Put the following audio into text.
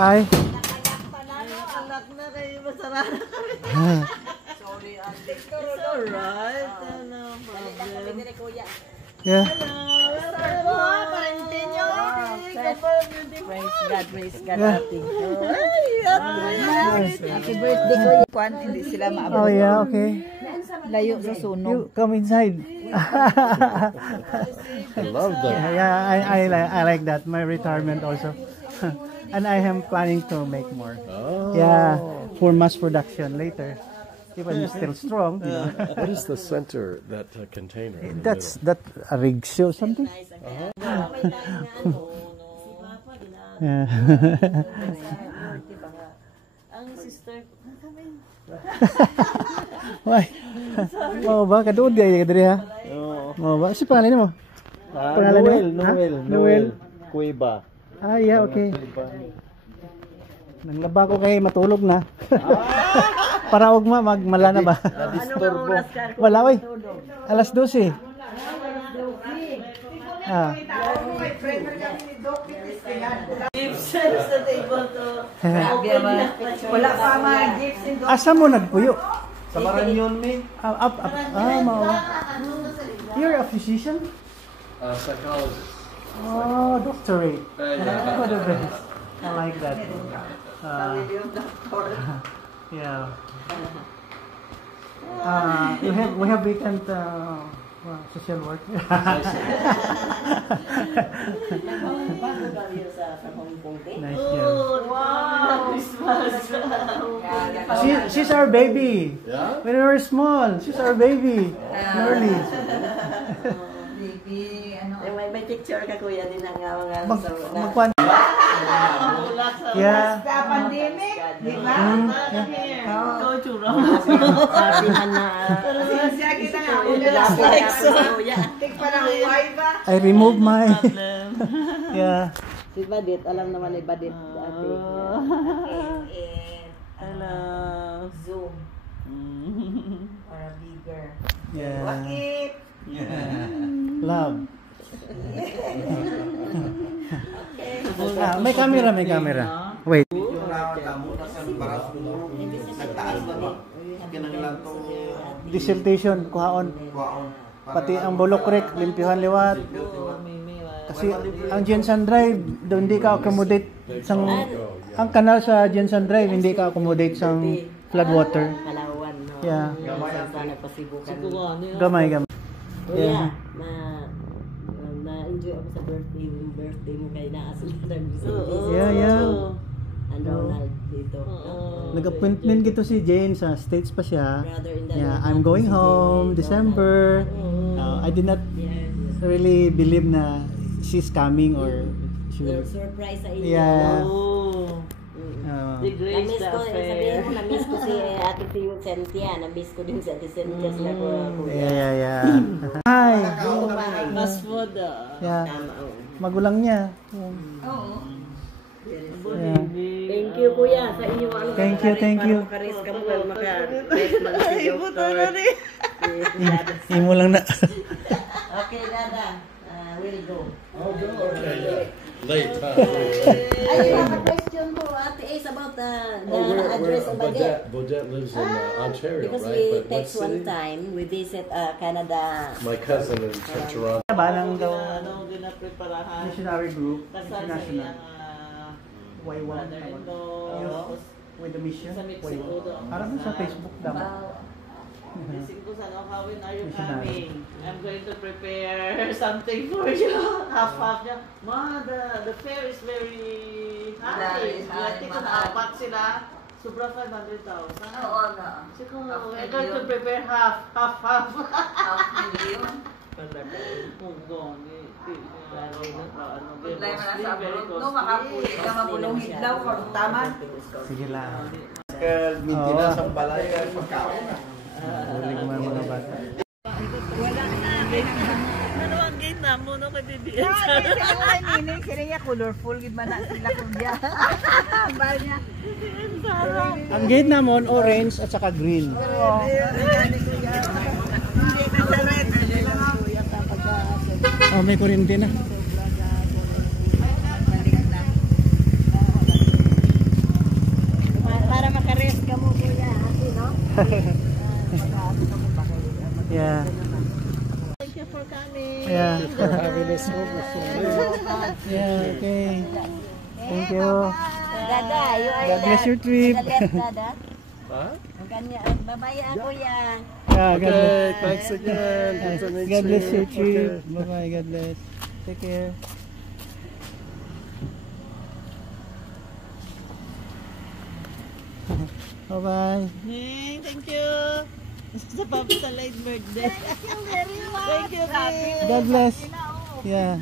Ay. Anak na kayo, masara na kami. Sorry, Ate. It's alright. No problem. Yeah. Praise God, Ate. Happy birthday ko. Kwan, hindi sila maabot. Oh yeah, okay. Layo sa sunog. You come inside. I love that. Yeah, I like that. My retirement also. And I am planning to make more. Oh. Yeah, for mass production later. If I'm still strong. You know. What is the center, that container? That's that a rigshaw something. Yeah. Ang sister Why? Oh, ba kadud gay diri ha? Oh, ba si pangalan mo? Noel. Cueva. Ah, yeah, okay. Nanglaba ko kay matulog na. Para og magmala na ba? Disturbo. Wala oy. Alas 12. Ah. gifts sa table to. Wala pa mga gifts in Asa mo nagpuyo? Sa Maranyon, me? Up. You're a physician? Psychologist. Oh, doctorate. Yeah. What a best. I like that. Yeah. We have vacant social work. Nice. Yeah. wow, Christmas. She's our baby. Yeah? When we were small, she's our baby. Early. Baby, may picture ka kuya din ang mga Magkwan. Yeah. the pandemic, di ba? Ikaw churro. Pero siya kita nga like so. Tik pa lang wifi ba? I removed my. Yeah. Si Badit, alam naman ni Badit dati. Hello. Zoom. Para bigger. Yeah. Bakit? Love. May camera. Wait. Dissertation, kuhaon. Pati ang bulok rek, limpihan liwat. Kasi ang Jensen Drive, doon hindi ka accommodate sang ang kanal sa Jensen Drive hindi ka accommodate sang floodwater. Kalawan, no? Yeah. Sana pasibukan. Gamay. Yeah. Na-enjoy ako sa birthday mo kay Naasal na Yeah. And Ronald dito. Nag-appointment gito si Jane sa States pa siya. Brother in the Yeah, I'm going home December. I did not really believe na she's coming or she will. Surprise sa inyo. Yeah. Na-miss ko, sabihin mo, na-miss ko si Ate Cynthia. Na-miss ko din si Ate Cynthia. Yeah. Hi. Mas food. Yeah. Magulang niya. Oo. Yeah. Thank you, kuya, sa inyo. Thank you. Makaris ka mo, maka-rest man si Doctor. Imo lang na. Okay, Dada. We'll go. Okay. Late, huh? I have a question for Ate Ace about the address of Badet. Badet lives in Ontario, Because right? we But what text one city? time, we visit Canada. My cousin in Toronto. Balang daw Ginapreparahan. missionary group, Kasal international. siya Y1 brother-in-law. with the mission. Sa Mexico doon. Parang sa Facebook daw. Mexico, how when are you Missionary. coming? I'm going to prepare something for you. Half niya. Ma, the fare is very high. I think kung apat sila, sobra 500,000. Oo nga. Sige, I'm going to prepare half. Half million. Problema na sa abroad, no? Makapuli ka mabulong hidlaw, karutaman. Sige lang. Maintenance ang balay ay pagkaon. Huli ko mga bata. Wala na. Ano ang gate na mo, no? Kay BBS. Sila niya colorful, gid man na sila kuya. Bar niya. Ang gate namon orange at saka green. Hindi ka sa red. Oh, may kuryente na. Yeah. Thank you for coming. Yeah. For having us over for Yeah, okay. Thank you. Dada, you are God bless your trip. Dada. Huh? Babaya ako yan. Yeah, God bless. Okay, thanks again. Good to meet God bless your you. trip. Okay. Bye-bye. God bless. Take care. Bye-bye. Thank you. Sa Papa Salad birthday. Thank you very much. Thank you, babe. God bless. Yeah.